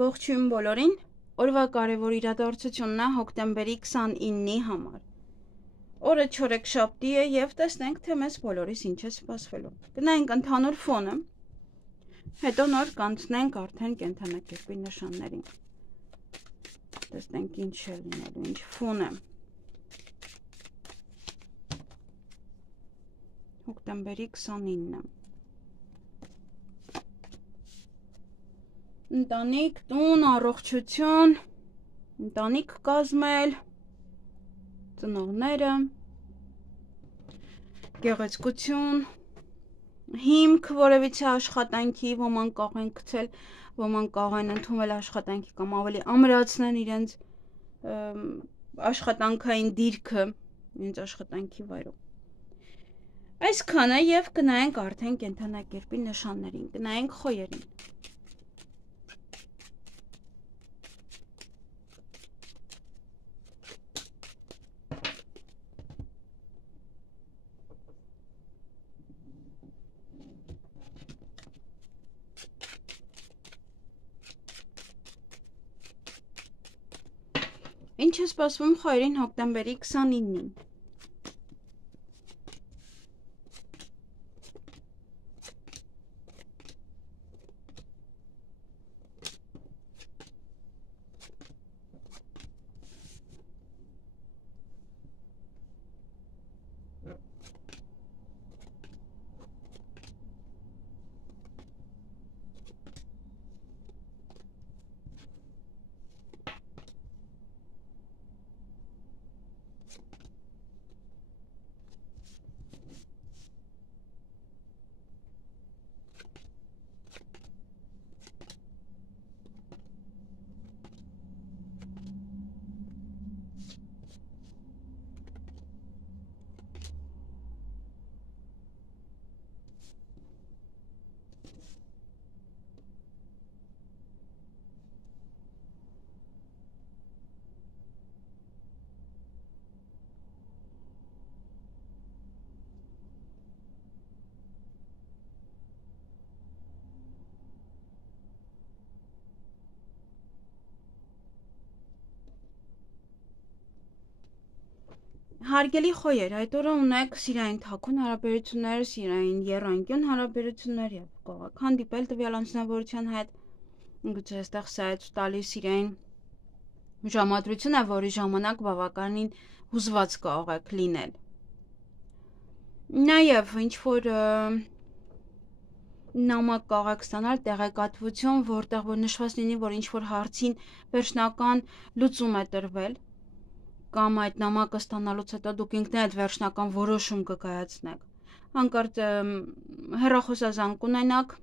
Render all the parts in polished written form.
Ողջույն բոլորին, օրվա կարևոր իրադարձությունն է հոկտեմբերի 29-ի համար։ Օրը չորեքշաբթի է եւ տեսնենք, թե մեզ բոլորիս ինչ է սպասվելու։ Գնանք ընդհանուր ֆոնը, հետո նոր կանցնենք արդեն կենդանակերպի նշաններին։ Տեսնենք ինչ է լինելու, ինչ ֆոն է։ Հոկտեմբերի 29-ը։ Ընտանիք, տուն, առողջություն, ընտանիք կազմել, ծնողները, գեղեցկություն, հիմք որևիցե աշխատանքի, ոմանք կարող են գցել, ոմանք կարող են ընդունվել աշխատանքի կամ ավելի ամրացնեն իրենց աշխատանքային դիրքը, իրենց աշխատանքի վայրում։ Այսքանը եւ գնայինք արդեն կենդանակերպի նշաններին, գնայինք խոյերին։ Ինչ է սպասվում խոյերին հոկտեմբերի 29-ին։ Հարգելի խոյեր, այդ օրը ունեք սիրային թաքուն հարաբերություններ, սիրային եռանկյուն հարաբերություններ եւ կարող եք հանդիպել տվյալ անձնավորության հետ, գուցե այստեղ սա է տալիս սիրային ժամադրություն է, որի ժամանակ բավականին հուզված կարող եք լինել։ Նաեւ ինչ որ նամակ կարող եք ստանալ, տեղեկատվություն, որտեղ որ նշված լինի, որ ինչ որ հարցին վերջնական լուծում է տրվել, կամ այդ նամակը ստանալուց հետո դուք ինքներդ վերջնական որոշում կկայացնեք։ Հանկարծ հեռախոսազանգ կունենաք,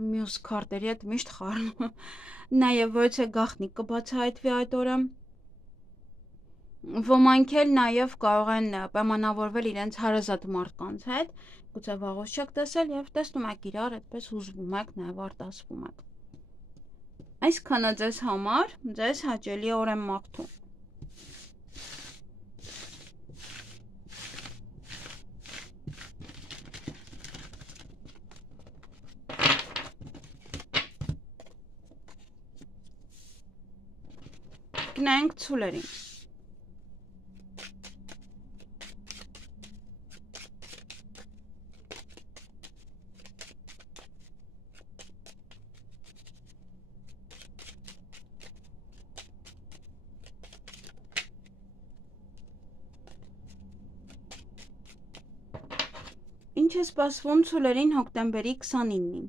մյուս քարտերի հետ միշտ խառնում։ Նաև ոչ է գաղտնիք կբացահայտվի այդ օրը։ Ոմանք էլ նաև կարող են պայմանավորվել իրենց հարազատ մարդկանց հետ, գուցե վաղուց չեք տեսել եւ տեսնում եք իրար, այդպես հուզվում եք, նաև արտասվում եք։ Այսքանը ձեզ համար, ձեզ հաճելի օր եմ մաղթում։ Գնանք ցուլերին։ Ինչ է սպասվում ցուլերին հոկտեմբերի 29-ին։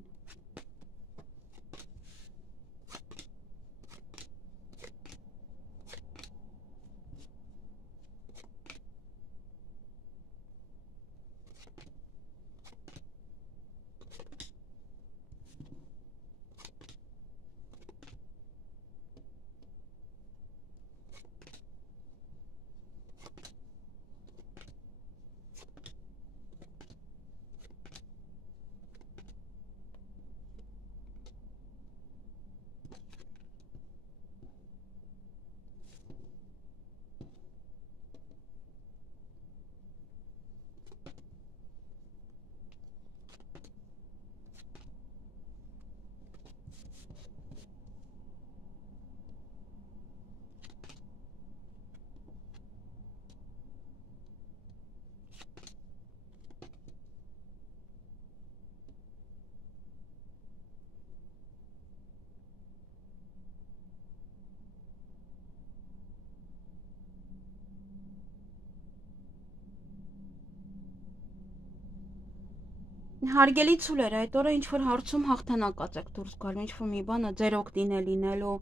Հարգելի ցուլեր, այդ օրը ինչ-որ հարցում հաղթանակած եք դուրս գալու, ինչ-որ մի բանը ձեր օգտին է լինելու,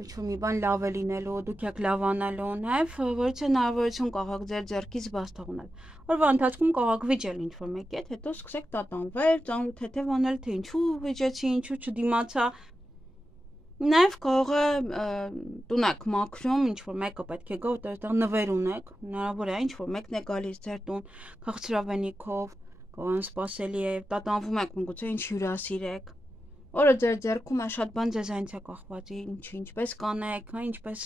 ինչ-որ մի բան լավ է լինելու, դուք եք լավանալու, նաև որից է հնարավորություն կողակ ձեր ձեռքից բաց թողնել։ Օրվա ընթացքում կողակ վիճել ինչ-որ մեկի հետ, հետո սկսեք տատանվել, ծանր թեթև անել, թե ինչու վիճեցի, ինչու չդիմացա։ Նաև կարող է տուն եք մաքրում, ինչ-որ մեկը պետք է գա, որտեղ նվեր ունեք, հնարավոր է ինչ-որ մեկն է գալիս ձեր տուն քաղցրավենիքով, անսպասելի է, տատանվում եք, միգուցե ինչ հյուրասիրեք։ Օրը ձեր ձեռքում է, շատ բան ձեզանից է կախված, ինչպես կանեք, ինչպես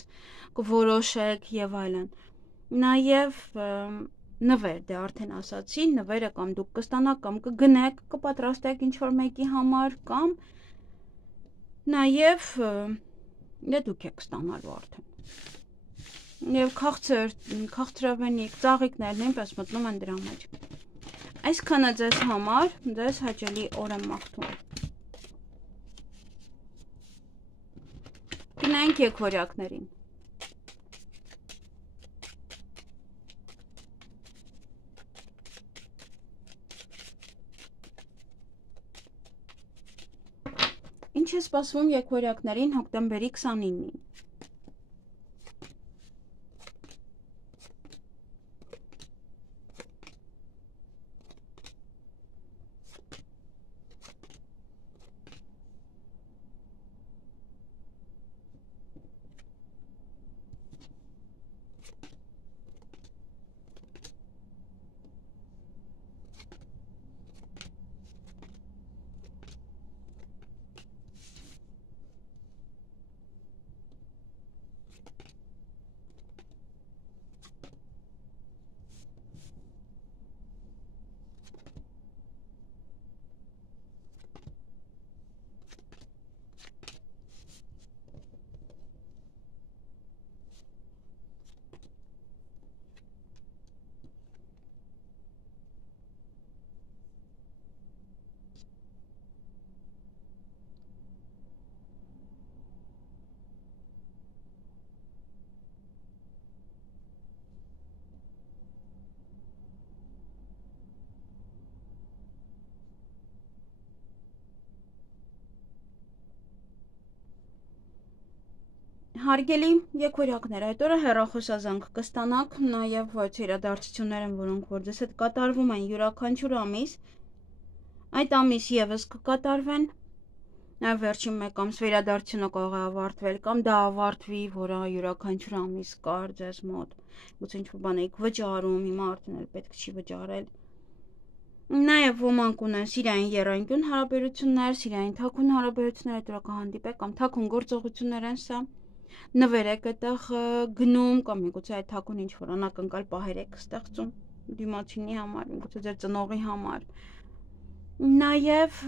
կորոշեք եւ այլն։ Նաեւ նվեր, դե արդեն ասացի, նվերը կամ դուք կստանաք կամ կգնեք, կպատրաստեք ինչ-որ մեկի համար կամ նաեւ դե դուք եք ստանալու արդեն։ Եվ քաղցրավենիք, ծաղիկներ նույնպես մտնում են դրա մեջ։ Այսքանը ձեզ համար, ձեզ հաճելի օր եմ մաղթում։ Գնանք եկվորյակներին։ Ինչ է սպասվում եկվորյակներին հոկտեմբերի 29-ին։ Հարգելի եկորյակներ, այդ օրը հեռախոսազանգ կստանաք, նաև իրադարձություններ են, որոնք որ ձեզ հետ կատարվում են յուրաքանչյուր ամիս, այդ ամիս եւս կկատարվեն, նաև վերջին մեկ ամսվա իրադարձությունը կարող է ավարտվել կամ դա ավարտվի, որը յուրաքանչյուր ամիս կար ձեզ մոտ, գուցե ինչ-որ բան եք վճարում, հիմա արդեն էլ պետք չի վճարել։ Նաև ոմանք ունեն սիրային եռանկյուն հարաբերություններ, սիրային թաքուն հարաբերություններ, այդ օրը կհանդիպեք կամ թաքուն գործողություններ են սա։ Նվեր եք այդտեղ գնում կամ միգուցե այդ թաքուն ինչ-որ անակնկալ պահեր եք ստեղծում դիմացինի համար, միգուցե ձեր ծնողի համար։ Նաև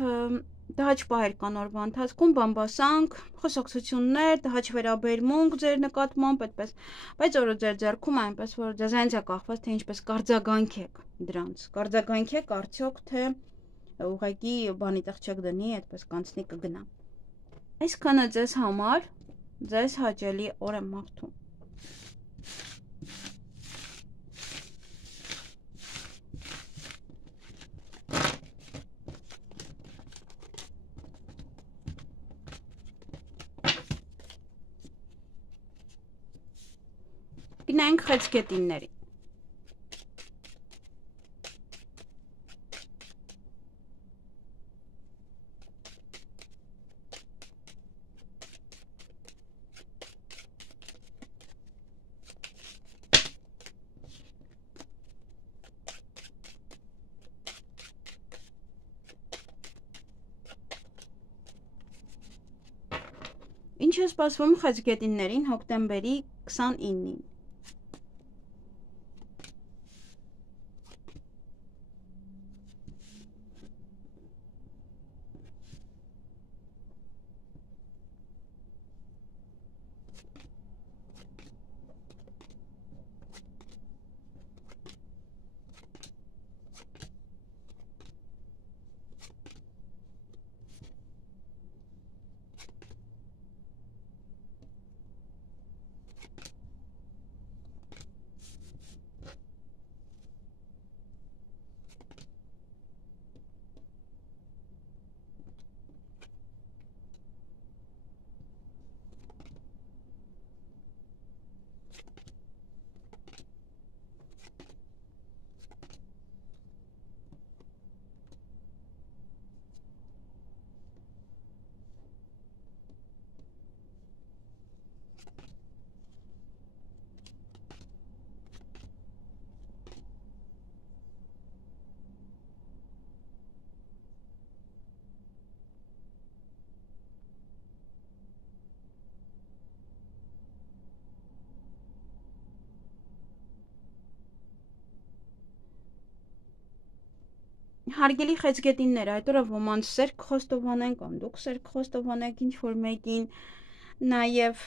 տհաճ պահեր կան օրվա ընթացքում, բամբասանք, խոսակցություններ, տհաճ վերաբերմունք ձեր նկատմամբ, այդպես, բայց օրը ձեր ձեռքում է այնպես, որ ձեզանից է կախված, թե ինչպես կարձագանքեք դրանց։ Կարձագանքեք արդյոք, թե ուղղակի բանի տեղ չեք դնի, այդպես կանցնի կգնա։ Այսքանը ձեզ համար, ձեզ հաճելի օր եմ մաղթում։ Գնանք խեցգետիններին։ Ինչ է սպասվում խեցգետիններին հոկտեմբերի 29-ին։ Հարգելի խեցգետիններ, այդ օրը ոմանց սերկ խոստովանեն կամ դուք սերկ խոստովանեք ինչ-որ մեկին, նաև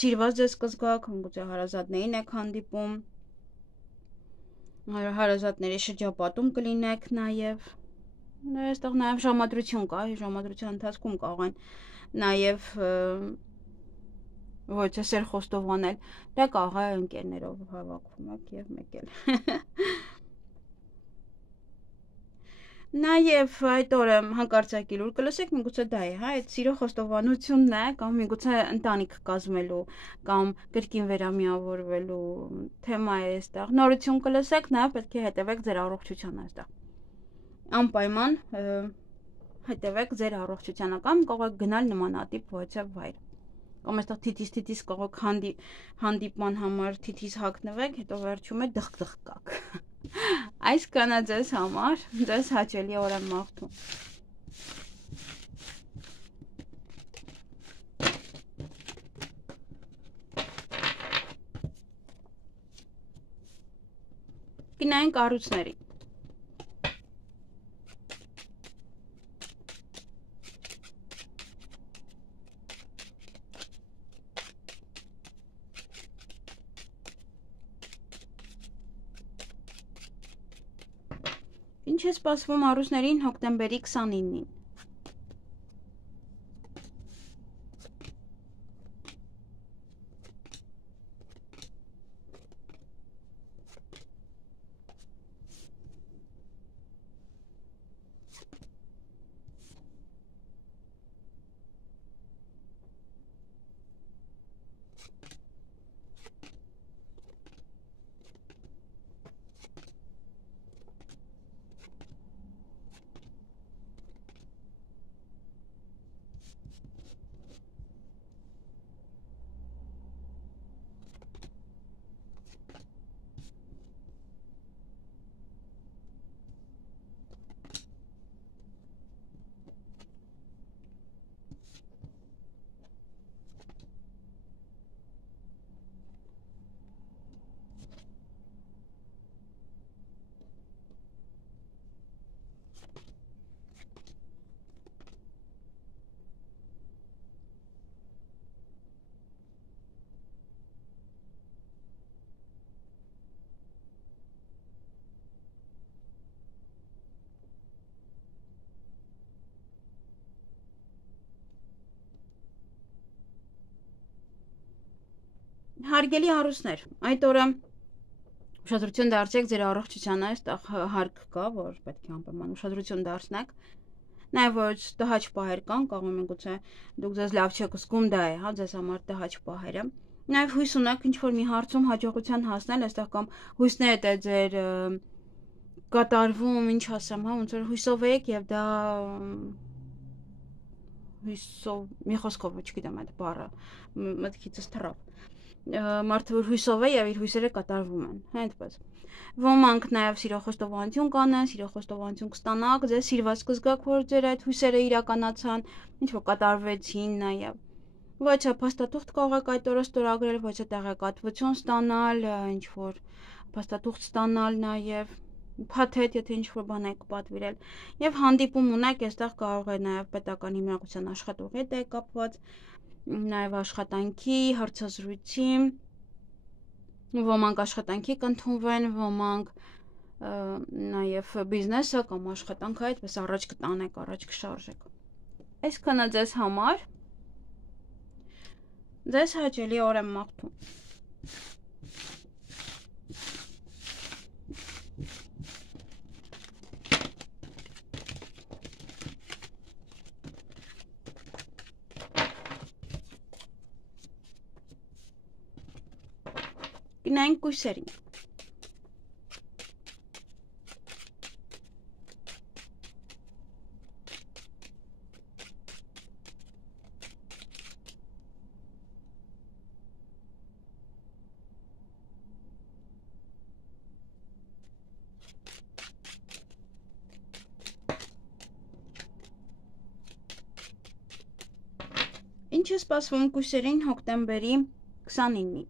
սիրված ձեզ կզգաք, գուցե հարազատներին եք հանդիպում, հարազատների շրջապատում կլինեք նաև, այստեղ նաև ժամադրություն կա, ժամադրության ընթացքում կարող են նաև ոչ է սեր խոստովանել, դա կարող է ընկերներով հավաքվում եք և մեկ էլ Նաև այդ օրը հանկարծակի լուր կլսեք, միգուցե դա է, հա, այդ սիրո խոստովանությունն է, կամ միգուցե ընտանիք կազմելու, կամ կրկին վերամիավորվելու թեմա է այստեղ։ Նորություն կլսեք, նաև պետք է հետևեք ձեր առողջությանը այստեղ։ Անպայման հետևեք ձեր առողջությանը, կամ կարող եք գնալ նմանատիպ ոչև վայր։ Կամ այստեղ թիթիս կարող հանդիպման համար թիթիս հագնվեք, հետո վերջում է դխ-դխ կաք։ Այս կանա ձեզ համար, ձեզ հաճելի օր եմ մաղթում։ Գնային կառույցների։ Ինչ է սպասվում առուսներին հոկտեմբերի 29-ին։ Հարգելի առուսներ, այդ օրը ուշադրություն դարձրեք ձեր առողջությանը, այստեղ հարկ կա, որ պետք է անպայման ուշադրություն դարձնեք։ Նաև որ տհաճ պահեր կան, կարող եմ գուցե դուք ձեզ լավ չեք զգում, դա է, հա, ձեզ համար տհաճ պահերը։ Նաև հույս ունեք ինչ-որ մի հարցում հաջողության հասնել, այստեղ կամ հույսներդ է ձեր կատարվում, ինչ ասեմ, հա, ոնց որ հույսով եք եւ դա հույսով, մի խոսքով, չգիտեմ այդ բառը, մտքիցս թռավ։ Մարդը որ հույսով է եւ իր հույսերը կատարվում են, հա այդպես։ Ոմանք նաեւ սիրո խոստովանություն կանեն, սիրո խոստովանություն կստանաք, ձեզ սիրված կզգաք, որ ձեր այդ հույսերը իրականացան, ինչ որ կատարվեցին նաեւ։ Ոչ է փաստաթուղթ կարող եք այդ օրը ստորագրել, ոչ է տեղեկատվություն ստանալ, ինչ որ փաստաթուղթ ստանալ նաեւ, փաթեթ, եթե ինչ որ բան եք պատվիրել, եւ հանդիպում ունեք, այստեղ կարող է նաեւ պետական հիմնարկության աշխատողի հետ կապված նաև աշխատանքի, հարցազրույցի, ոմանք աշխատանքի կընդունվեն, ոմանք նաև բիզնեսը կամ աշխատանքը այդպես առաջ կտանեք, առաջ կշարժեք։ Այսքանը ձեզ համար, ձեզ հաճելի օր եմ մաղթում։ Գնային կույսերին։ Ինչ է սպասվում կույսերին հոկտեմբերի 29-ին։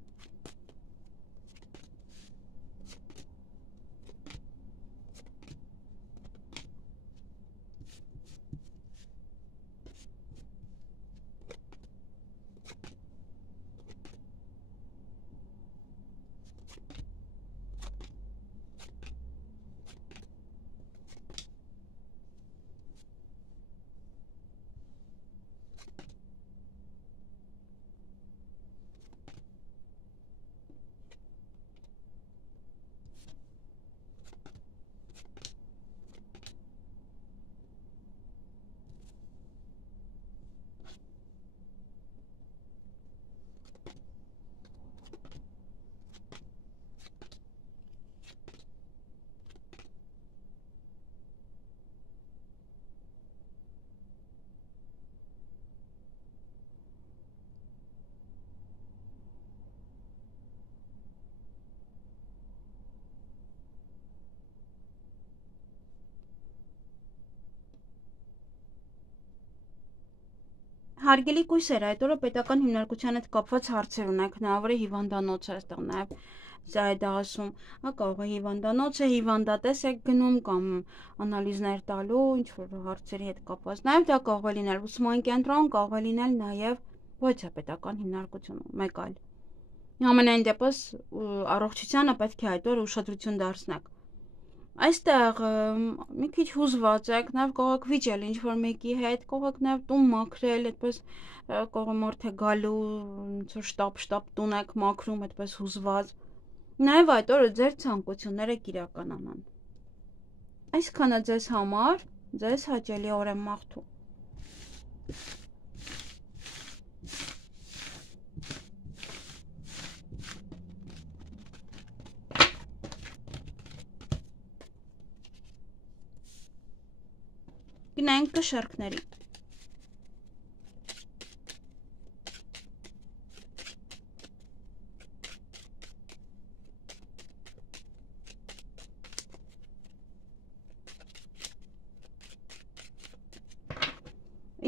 Հարգելի կույսեր, այդ օրը պետական հիմնարկության հետ կապված հարցեր ունենք, հնարավոր է հիվանդանոց է այստեղ նաև դա ասում, կարող է հիվանդանոց է, հիվանդատես եք գնում կամ անալիզներ տալու, ինչ-որ հարցերի հետ կապված, նաև դա կարող է լինել ուսման կենտրոն, կարող է լինել նաև ոչ է պետական հիմնարկություն, մեկ այլ։ Ամենայն դեպս առողջությանը պետք է այդ օրը ուշադրություն դարձնեք։ Այստեղ մի քիչ հուզված եք, նաև կարող եք վիճել ինչ-որ մեկի հետ, կարող եք նաև տուն մաքրել, այդպես կարող է մարդ է գալու, ինչ-որ շտապ տուն եք մաքրում, այդպես հուզված։ Նաև այդ օրը ձեր ցանկությունները կիրականանան։ Այսքանը ձեզ համար, ձեզ հաճելի օր եմ մաղթում։ Գնանք կշեռքների։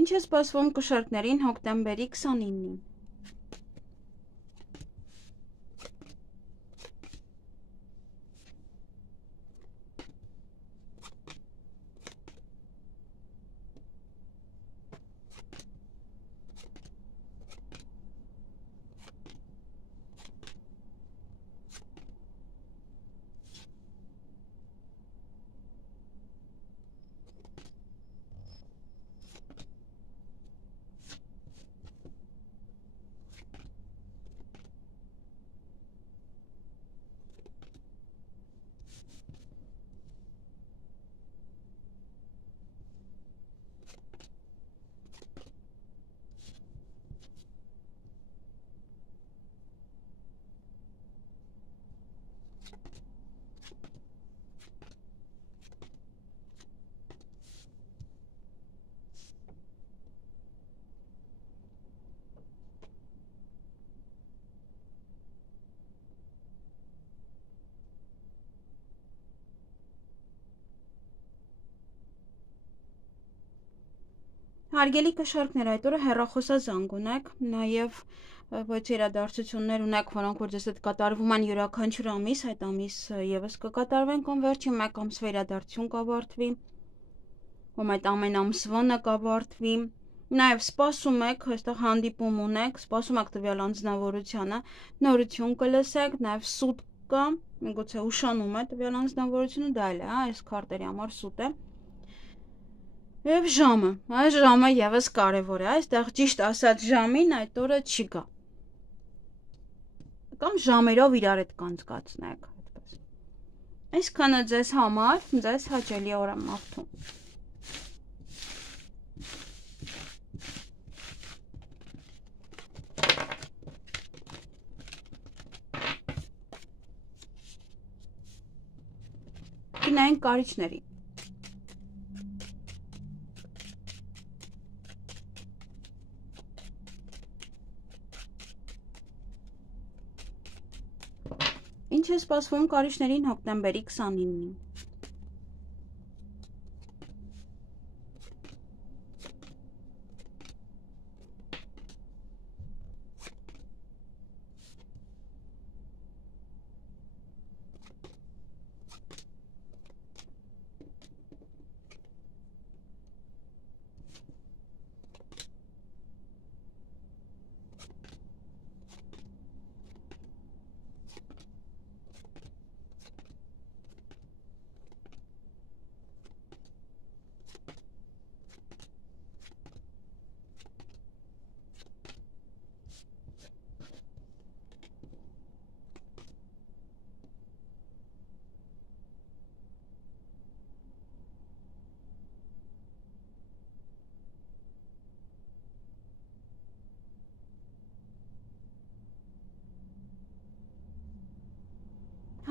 Ինչ է սպասվում կշեռքներին հոկտեմբերի 29-ին։ Հարգելի կշեռքներ, այդ օրը հեռախոսազանգ ունեք, նաև ոչ իրադարձություններ ունեք, որոնք որ ձեզ հետ կատարվում են յուրաքանչյուր ամիս, այդ ամիս եւս կկատարվեն կամ վերջին մեկ ամսվա իրադարձություն կավարտվի, կամ այդ ամեն ամսվանը կավարտվի, նաև սպասում եք, այստեղ հանդիպում ունեք, սպասում եք տվյալ անձնավորությանը, նորություն կլսեք, նաև սուտ կա, միգուցե ուշանում է տվյալ անձնավորությունը, դա էլ է, այս քարտերի համար սուտ է։ Եվ ժամը, այս ժամը եւս կարևոր է, այստեղ ճիշտ ասած ժամին այդ օրը չի գա։ Կամ ժամերով իրար հետ կանցկացնեք, այդպես։ Այսքանը ձեզ համար, ձեզ հաճելի օր եմ մաղթում։ Գնանք կարիճների։ Ինչ է սպասվում կարիճներին հոկտեմբերի 29-ին։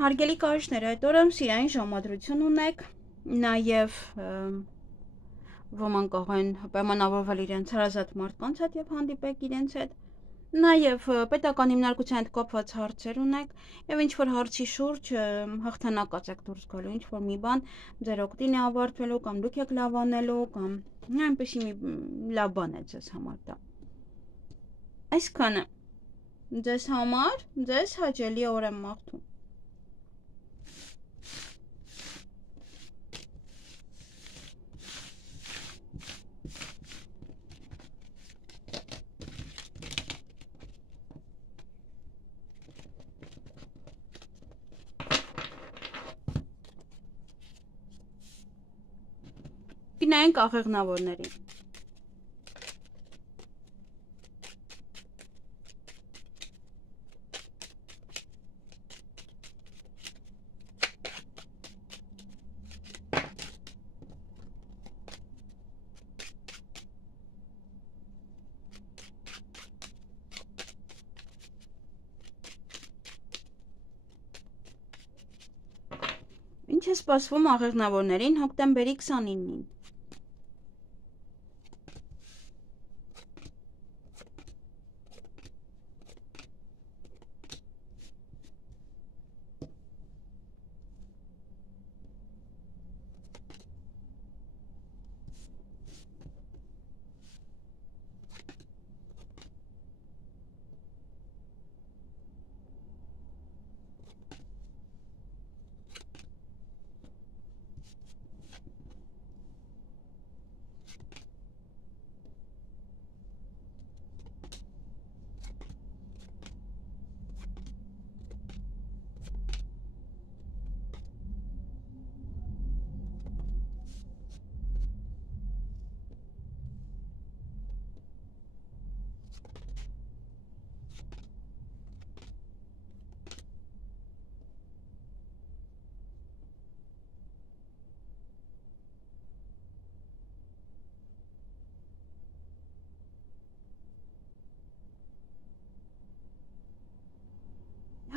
Հարգելի կարիճներ, այդ օրը սիրային ժամադրություն ունեք, նաև ոմանք կարող են պայմանավորվել իրենց հարազատ մարդկանց հետ եւ հանդիպեք իրենց հետ, նաև պետական հիմնարկության հետ կապված հարցեր ունեք եւ ինչ որ հարցի շուրջ հաղթանակած եք դուրս գալու, ինչ որ մի բան ձեր օգտին է ավարտվելու կամ դուք եք լավանելու կամ այնպեսի մի լավ բան է ձեզ համար դա։ Այսքանը ձեզ համար, ձեզ հաճելի օր եմ մաղթում։ Գնայինք աղեղնավորներին։ Ինչ է սպասվում աղեղնավորներին հոկտեմբերի 29-ին։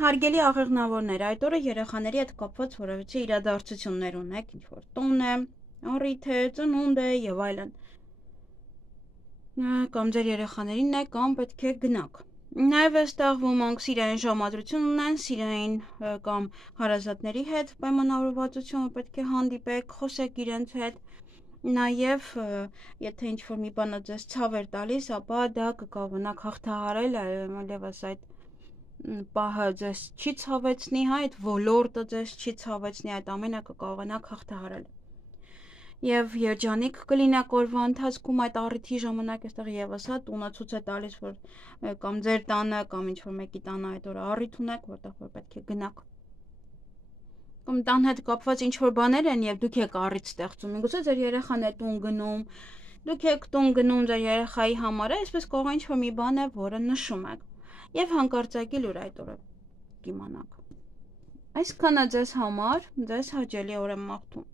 Հարգելի աղեղնավորներ, այդ օրը երեխաների հետ կապված որևիցե իրադարձություններ ունեք, ինչ-որ տոն է, առիթ է, ծնունդ է եւ այլն։ Կամ ձեր երեխաներինն է, կամ պետք է գնաք։ Նաեւ այստեղ ոմանք սիրային ժամադրություն ունեն, սիրային կամ հարազատների հետ պայմանավորվածությունը պետք է հանդիպեք, խոսեք իրենց հետ։ Նաեւ եթե ինչ-որ մի բանը ձեզ ցավ էր տալիս, ապա դա կկարողանաք հաղթահարել, այլևս այդ պահը ձեզ չի ցավեցնի, հա, այդ ոլորտը ձեզ չի ցավեցնի, այդ ամենը կկարողանաք հաղթահարել։ Եվ երջանիկ կլինեք օրվա ընթացքում այդ առիթի ժամանակ, այստեղ եւս հա տունը ցույց է տալիս, որ կամ ձեր տանը կամ ինչ-որ մեկի տանը այդ օրը առիթ ունեք, որտեղ որ պետք է գնաք։ Կամ տան հետ կապված ինչ-որ բաներ են եւ դուք եք առիթ ստեղծում։ Միգուցե ձեր երեխան է տուն գնում, դուք եք տուն գնում ձեր երեխայի համար, այսպես կարող է ինչ-որ մի բան է, որը նշում եք։ Եվ հանկարծակի լուր այդ օրը կիմանաք։ Այսքանը ձեզ համար, ձեզ հաճելի օր եմ մաղթում։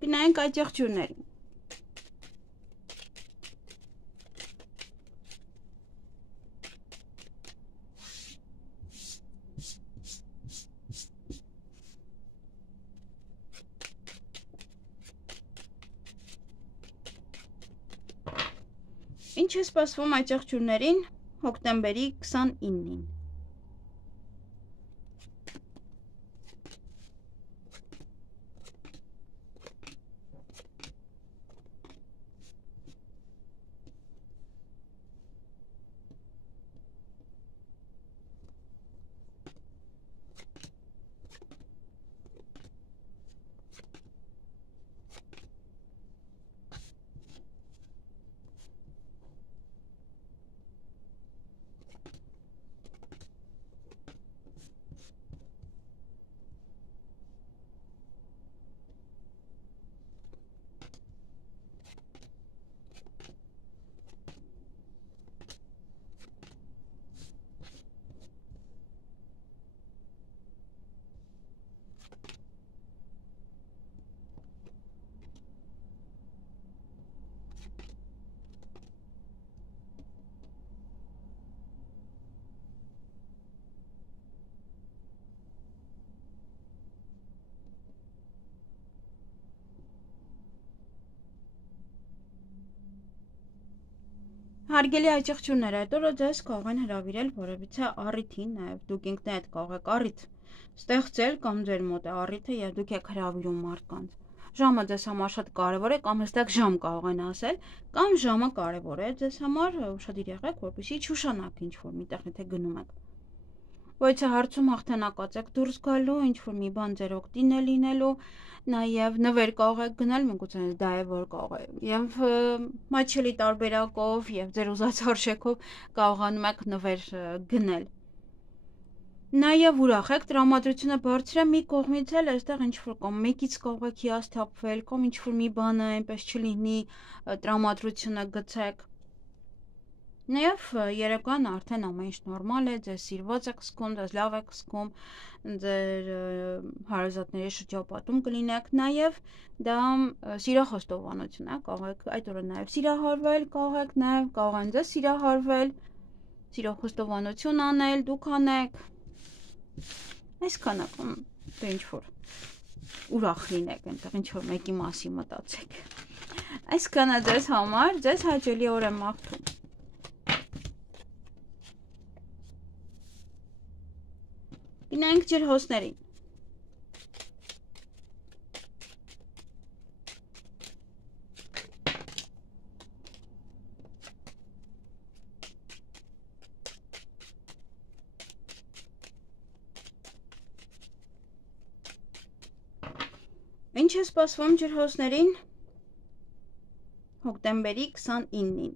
Գնայինք այդ եղջյուրներին։ Ինչ է սպասվում այդ եղջյուրներին հոկտեմբերի 29-ին։ Հարգելի այցեղջյուրներ, այդ օրը ձեզ կարող են հրավիրել որևիցե առիթին, նաև դուք ինքներդ կարող եք առիթ ստեղծել կամ ձեր մոտ է առիթը եւ դուք եք հրավիրում մարդկանց։ Ժամը ձեզ համար շատ կարևոր է, կամ հստակ ժամ կարող են ասել, կամ ժամը կարևոր է ձեզ համար, ուշադիր եղեք, որպեսզի չուշանաք ինչ-որ միտեղ, եթե գնում եք։ Ոյցե հարցում հաղթանակած եք դուրս գալու, ինչ-որ մի բան ձեր օգտին է լինելու, նաև նվեր կարող եք գնել, միգուցե դա է որ կարող է, եւ մատչելի տարբերակով եւ ձեր ուզած արժեքով կարողանում եք նվեր գնել։ Նաև ուրախ եք, տրամադրությունը բարձր է, մի կողմից էլ այստեղ ինչ-որ կամ մեկից կարող եք հիասթափվել, կամ ինչ-որ մի բանը այնպես չլինի, տրամադրությունը գցեք։ Նաև երեկոյան արդեն ամեն ինչ նորմալ է, ձեզ սիրված եք զգում, ձեզ լավ եք զգում, ձեր հարազատների շրջապատում կլինեք, նաև դա սիրախոստովանություն է, կարող եք այդ օրը նաև սիրահարվել, կարող են ձեզ սիրահարվել, սիրախոստովանություն անել, դուք անեք, այսքանը կամ դե ինչ-որ ուրախ լինեք, այնտեղ ինչ-որ մեկի մասի մտածեք, այսքանը ձեզ համար, ձեզ հաճելի օր եմ մաղթում։ Գնանք ջրհոսներին։ Ինչ է սպասվում ջրհոսներին հոկտեմբերի 29-ին։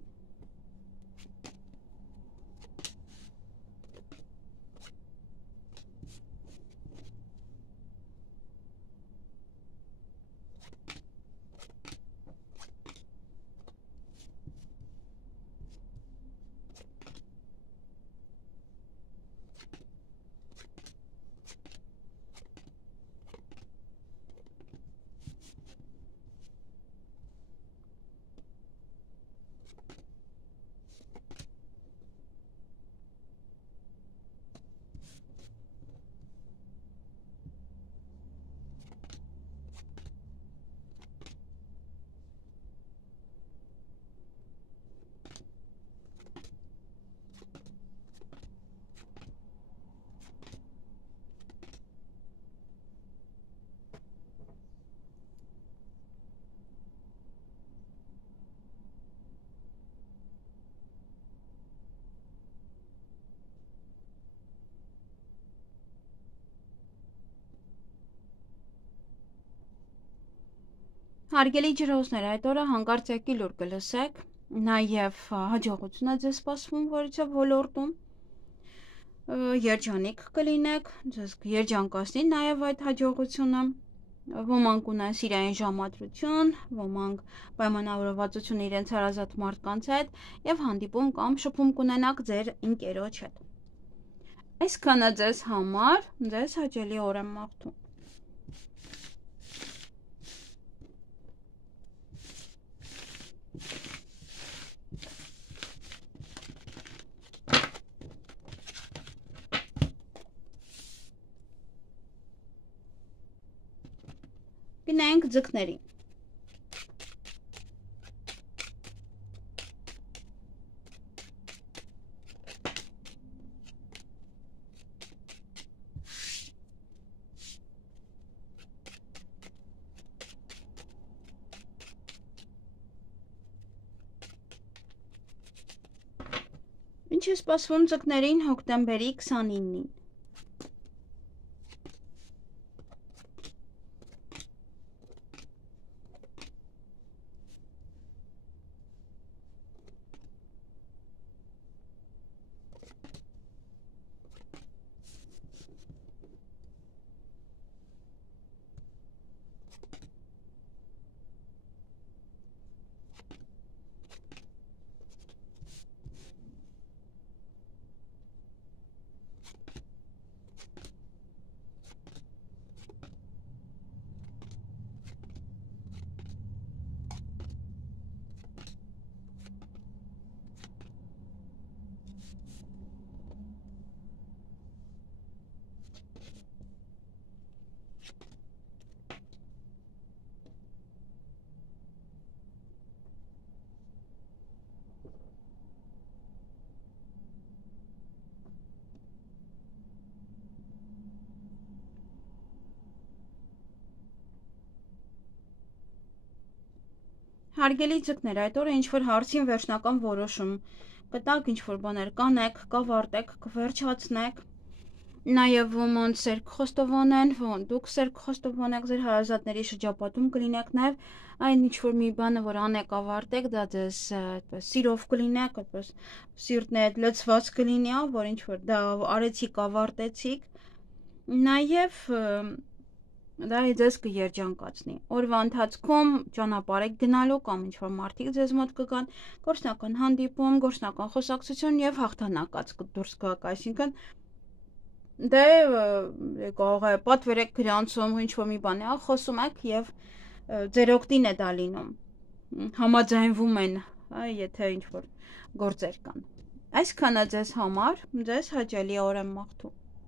Հարգելի ջրհոսներ, այդ օրը հանկարծ եկի լուր կլսեք, նաև հաջողություն է ձեզ սպասվում որիցե ոլորտում, երջանիկ կլինեք, ձեզ երջան կասնի նաև այդ հաջողությունը, ոմանք ունեն սիրային ժամադրություն, ոմանք պայմանավորվածություն իրենց հարազատ մարդկանց հետ եւ հանդիպում կամ շփում կունենաք ձեր ընկերոջ հետ։ Այսքանը ձեզ համար, ձեզ հաճելի օր եմ մաղթում։ Գնանք ձկներին։ Ինչ է սպասվում ձկներին հոկտեմբերի 29-ին։ Հարգելի ձկներ, այդ օրը ինչ-որ հարցին վերջնական որոշում կտաք, ինչ-որ բաներ կանեք, կավարտեք, կվերջացնեք, նաև ոմանց սերկ խոստովանեն, դուք սերկ խոստովանեք, ձեր հարազատների շրջապատում կլինեք, նաև այն ինչ-որ մի բանը, որ անեք, ավարտեք, դա ձեզ սիրով կլինեք, այդպես սիրտն է լցված կլինի, որ ինչ-որ դա արեցիք, ավարտեցիք, նաև դա ձեզ կերջանկացնի։ Օրվա ընթացքում ճանապարհ եք գնալու կամ ինչ-որ մարդիկ ձեզ մոտ կգան, գործնական հանդիպում, գործնական խոսակցություն եւ հաղթանակած դուրս գաք, այսինքն դե կարող է պատվեր եք գրանցում, ինչ-որ մի բան է, խոսում եք եւ ձեր օգտին է դա լինում։ Համաձայնվում են, եթե ինչ-որ գործեր կան։ Այսքանը ձեզ համար, ձեզ հաճելի օր եմ մաղթում։